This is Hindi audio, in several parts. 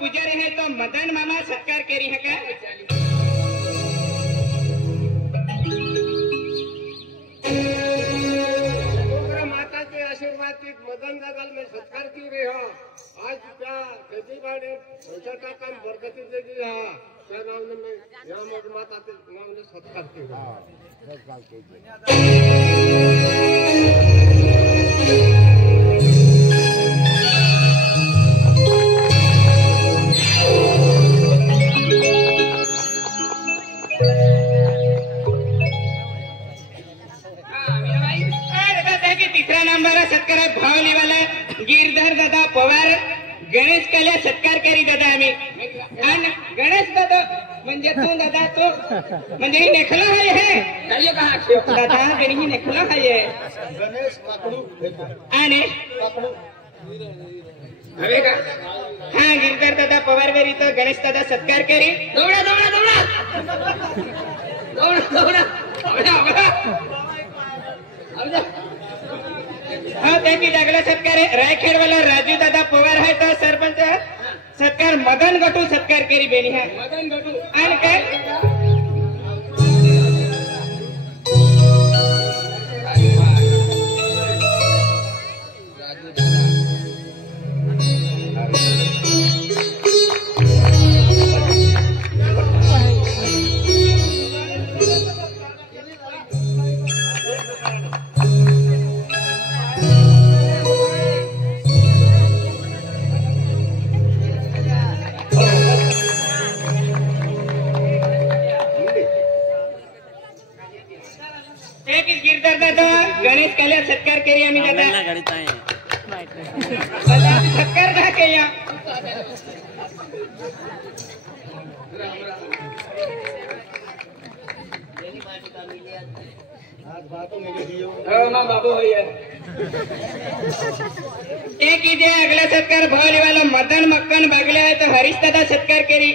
पुजारी है तो मदन मामा सत्कार केरी है का माता के आशीर्वाद की मदन दादा में सत्कार की रहे हो आज क्या खेती बाड़ी छोटा काम बरकती देगी हा त्या नाव में यहाँ माता के नाव में सत्कार की तीसरा नंबर सत्कार भावली वाला गिरधर दादा पवार गणेश कल्या सत्कार करी दादा आम्ही आणि गणेश दादा म्हणजे तू दादा तो म्हणजे ही नेखला आहे दादा गणी ही नेखला आहे गणेश पाकडू आणि अरे का हा गिरधर दादा पवार वेरी तो गणेश दादा सत्कार करी दौडा दौडा दौडा दौडा दौडा हाँ देखिए अगला सत्कार है रायखेड़ वाला राजू दादा पवार है तो सरपंच सत्कार मदन गटू सत्कार करी बेनी है मदन गटू आणि काय गिरधर दादा गणेश कल्या सत्कार करी आम्ही दादा सत्कार का केया बाबू एक अगला सत्कार भावली वाला मदन मक्कन बागले है तो हरीश दादा सत्कार करी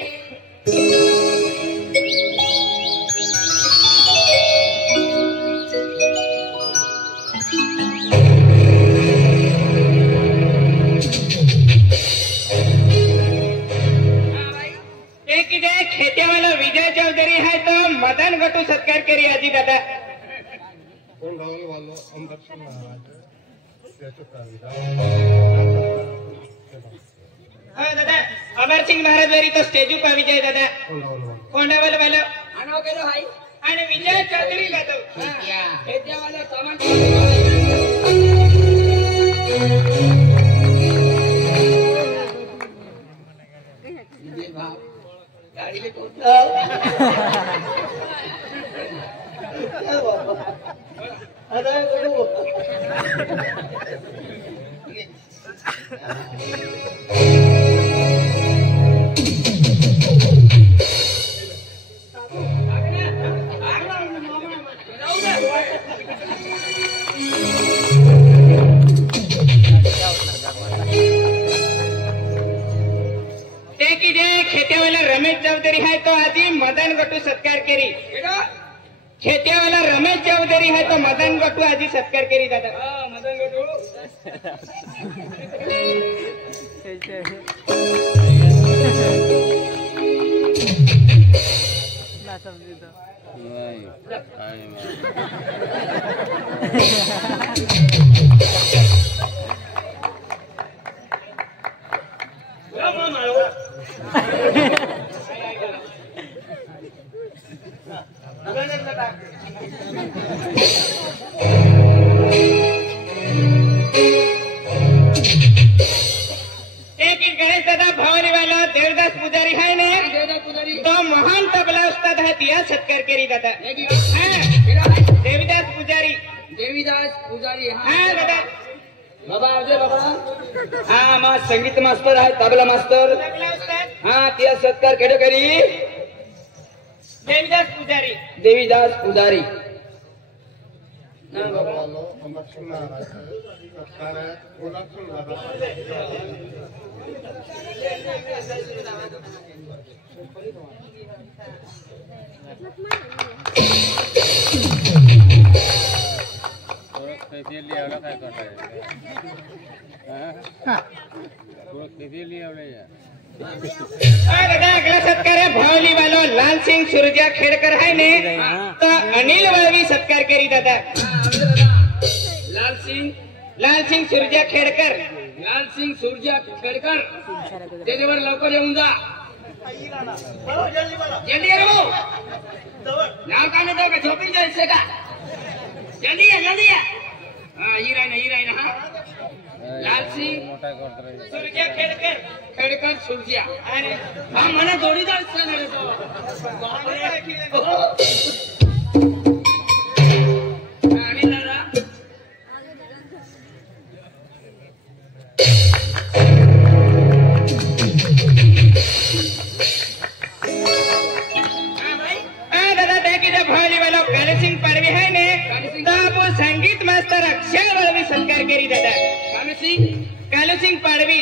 खेत्या वाला विजय चौधरी है तो मदन गटू सत्कार करी आजी दादा हाँ दादा अमर सिंह महाराज वेरी तो स्टेजू का विजय दादा कोंडा वाला वाला आनो केलो भाई आणि विजय चौधरी गातो खेत्या वाला सामान गाड़ी ले खेते वाला रमेश चौधरी है तो आजी मदन गटू सत्कार करी खेते वाला रमेश चौधरी है तो मदन गटू आजी सत्कार करी दादा मदन गटू ना समझी तो गणेश दादा भवानी वाला देवदास पुजारी है ने तो महान तबला उस्ताद है दिया सत्कार करी दादा देवीदास पुजारी हाँ दादा बाबा बाबा हाँ मा संगीत मास्टर है तबला मास्टर हाँ त्या सत्कार केडो करी देवीदास पुजारी दादा अगला सत्कार है भावली वालो लाल सिंह सुरजा खेड़कर है ने तो अनिल वळवी सत्कार करी दादा लाल सिंग सुरजा खेड़कर त्याच्यावर लवकर येऊन जा जल्दी ये रे भाऊ नाव काय नाही का झोपी जायचं का जल्दी या हाँ ही राय ना हाँ लाल सिंह सुरजा खेड़कर सूर्या अरे हाँ मना जोडीदार रे तो आणि दादा दादा त्या की भावली वालो कालसिंग पाडवी है ने तो आप संगीत मास्टर अक्षय वळवी सत्कार करी दादा कालसिंग पाडवी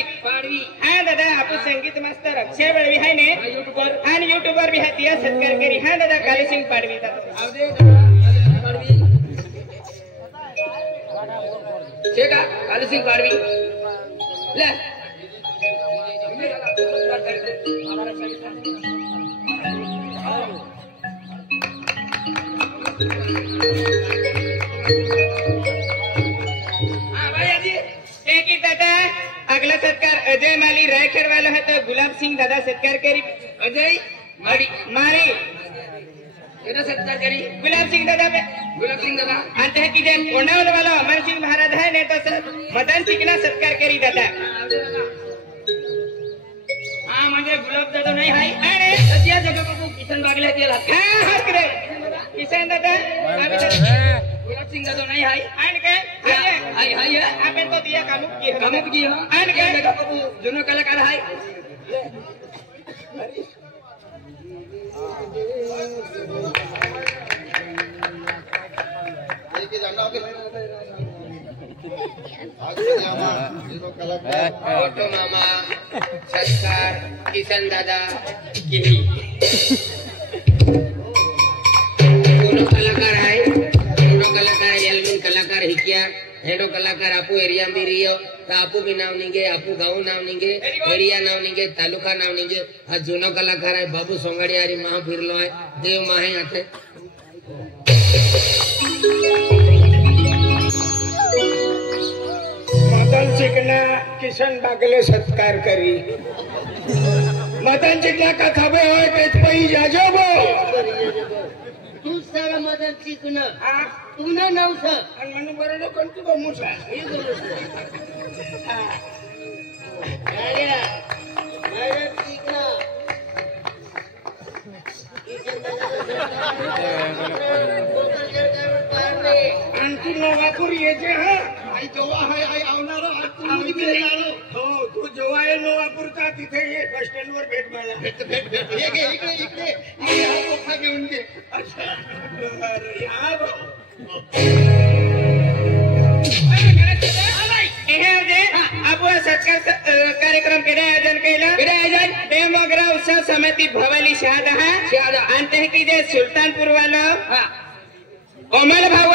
हाँ दादा आप संगीत मास्टर अक्षय वळवी है ने यूट्यूबर भी है तिया सत्कार करी हाँ दादा कालसिंग पाडवी कालसिंग पाडवी ले अगला सत्कार अजय माली रायखेड वाला है तो गुलाब सिंह दादा सत्कार करी अजय मारी सत्कार करी गुलाब सिंह दादा आता की जे कोंडावल वाला अमर सिंह महाराज है ने तो मदन सिंह ना सत्कार करी दादा हाँ म्हणजे गुलाब दादा नाही हाय अरे सध्या जगह बाबू किशन बागला तेला हाँ हक रे किशन दादा गुलाब सिंह दादा नाही हाय आणि काय हाय आपण तो दिया कामुक की आणि काय जगह बाबू जुनो कलाकार हाय ऑटो मामा सत्कार किशन दादा किमी दोनों कलाकार है एल्बम कलाकार हिकिया हेडो कलाकार आपू एरिया में रियो तो आपू भी नाव निगे आपू गाँव नाव निगे एरिया नाव निगे तालुका नाव निगे हा जुनो कलाकार है बाबू सोंगाड़ी आरी माह फिरलो है देव माहे आते मदन चिकना किशन बागले सत्कार करी मदन चिकना का खबे होय तेच पई जाजो बो तू सारा मदन चिकन तू ना नवस आणि म्हणून बरं कोणती बमुसा आणखी नवापूर येते हा आई जेव्हा आई आवणार हो तू जेव्हा आहे नवापूरचा तिथे ये बस स्टँड वर भेट मला इकडे हा कोठा घेऊन घे अच्छा आपण सत्कार कार्यक्रम केले आयोजन केलं देवमोगरा उत्सव समिती भवाली शहादा आणि ते की जे सुलतानपूर वाला कोमल भाऊ